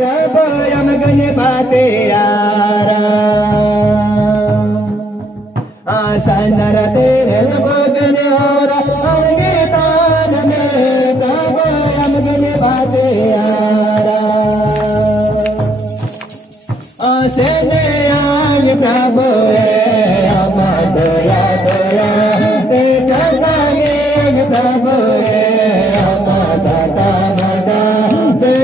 Yam Ganapati Yara Asanarate Nabagani Ora Angitaname Prabhu Yam Ganapati Yara Asenayam Prabhu Amadaya Daya Tekatayam Prabhu Amadata Mada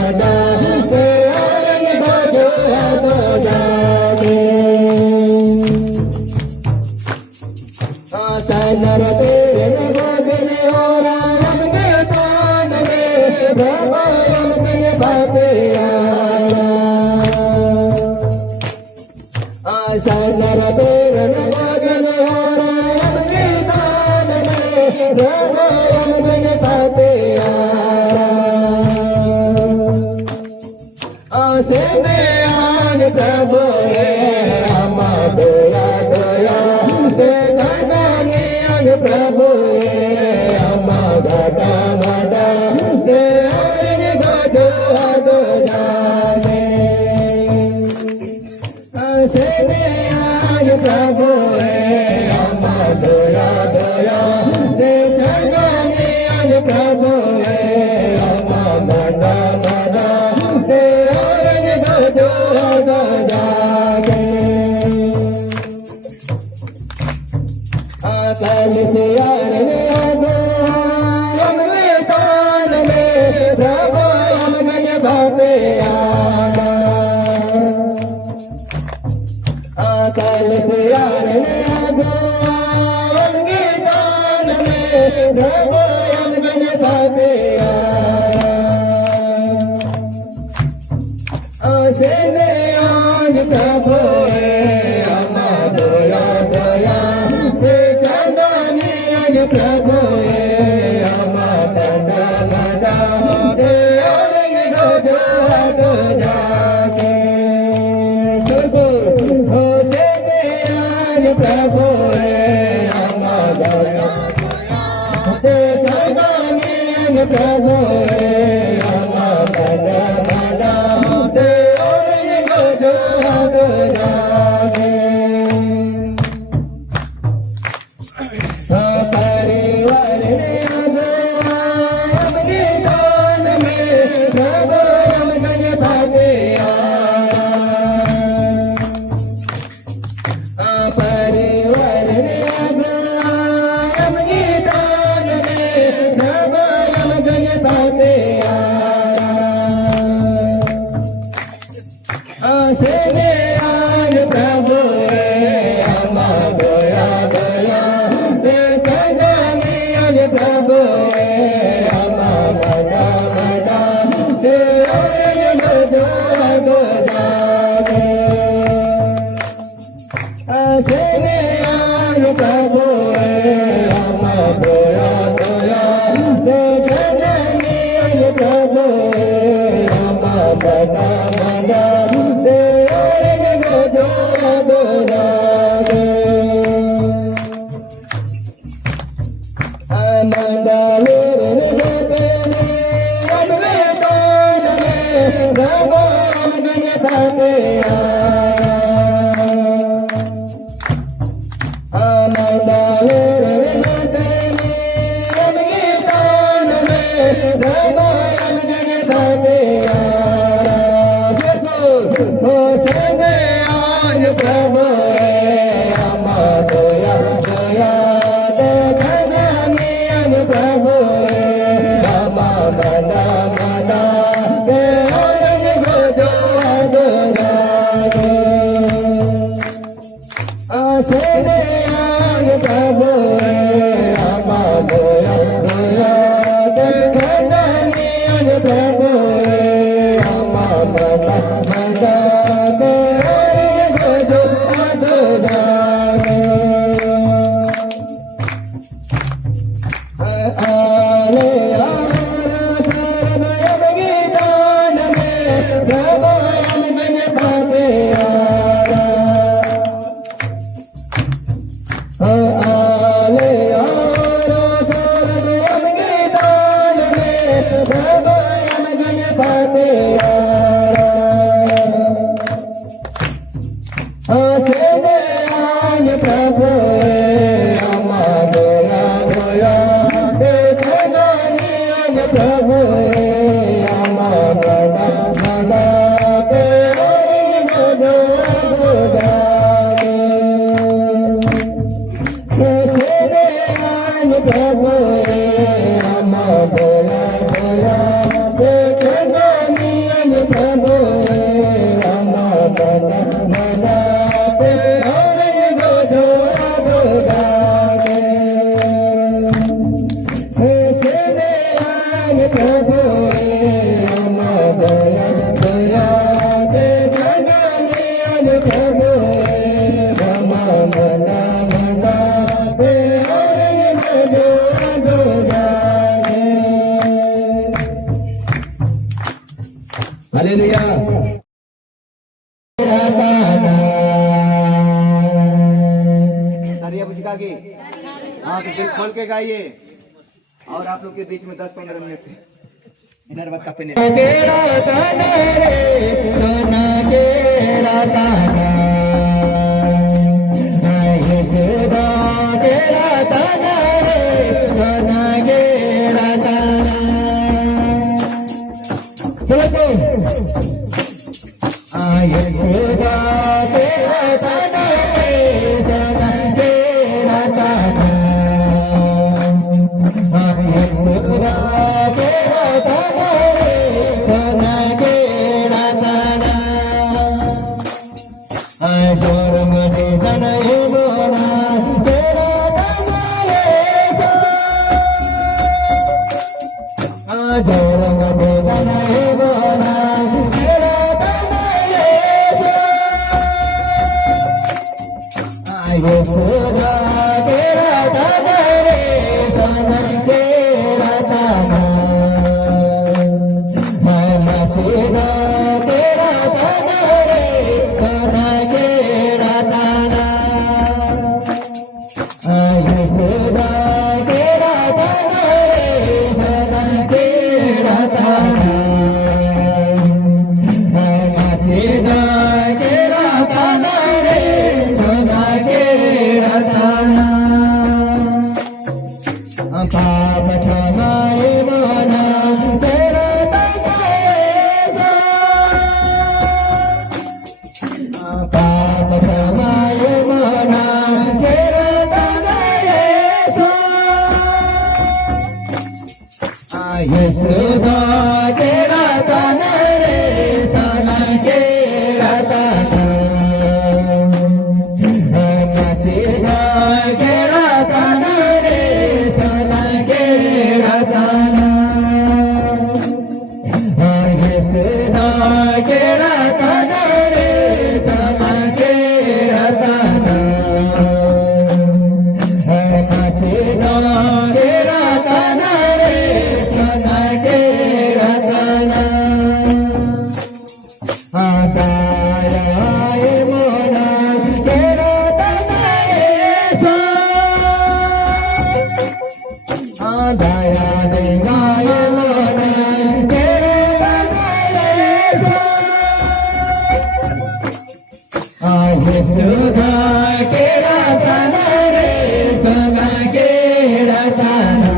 Mada प्रभु अमर भला तेरी मधुर प्रभु अमर भला प्रभु अमर भला hallelujah. तालियां बुझा के हाँ तो दिल खोल के गाइए और आप लोग के बीच में 10-15 मिनट नरवत का पिने केड़ा ताना रे सोना केड़ा ताना नहीं खुदा केड़ा ताना रे सोना केड़ा ताना चलो आये खुदा केड़ा ताना रे सोना केड़ा ताना आये खुदा केड़ा ताना सोना केड़ा ताना आय जोरमते सनय बोला तेरा ताना रे आ जोरमते सनय बोला तेरा ताना रे आय खुदा केड़ा ताना रे सोना केड़ा ताना सीधा तेरा ताना रे सोना केड़ा ताना आये खुदा केड़ा ताना रे सोना केड़ा ताना सीधा केड़ा ताना रे सोना केड़ा ताना पाप क्षमाए मोना तेरा पाप क्षमाए मोना तेरा ताना रे आये खुदा केड़ा ताना रे सोना केड़ा ताना सीधा केड़ा ताना रे सोना केड़ा ताना आये खुदा केड़ा ताना रे सोना केड़ा ताना सीधा केड़ा ताना रे सोना केड़ा ताना आये मोना केड़ा ताना रे दया देवाय मोना केड़ा ताना रे आये खुदा केड़ा ताना रे सोना केड़ा ताना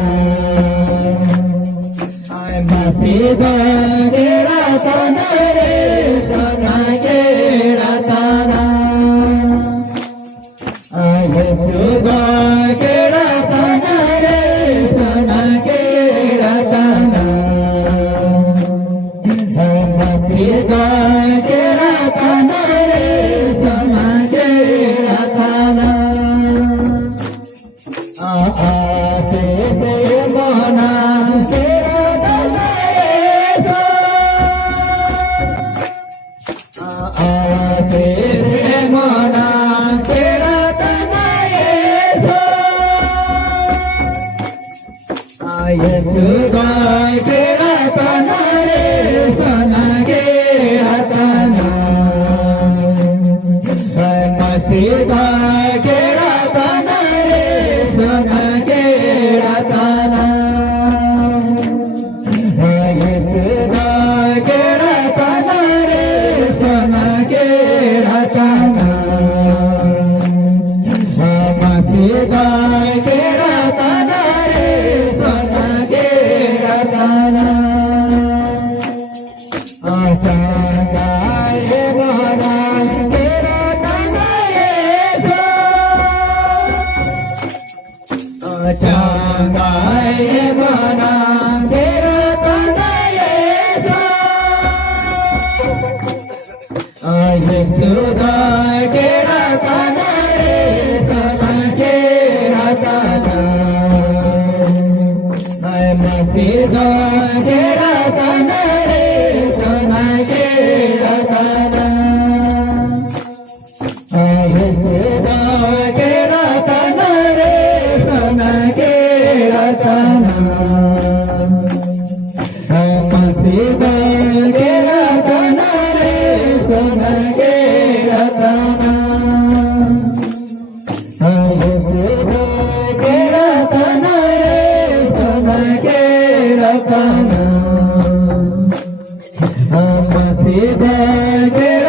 सीधा केड़ा ताना रे सोना केड़ा ताना आये खुदा केड़ा ताना रे सोना केड़ा ताना सीधा केड़ा ताना रे सोना केड़ा ताना आसे ते मोना केड़ा ताना रे आसे ते मोना केड़ा ताना रे आये खुदा केड़ा ताना रे सोना केड़ा ताना सीधा केड़ा ताना रे सोना केड़ा ताना आये खुदा केड़ा ताना रे सोना केड़ा ताना सीधा केड़ा ताना रे सोना केड़ा ताना सांगाय बना तेरा तना येसो सांगाय बना तेरा तना येसो येसुदा केरा तना येसो केरा तना मसीदा केरा तना येसो केरा तना येसुदा केरा तना येसो केरा तना मसीदा केरा तना येसो केरा तना येसुदा केरा तना येसो केरा तना मसीदा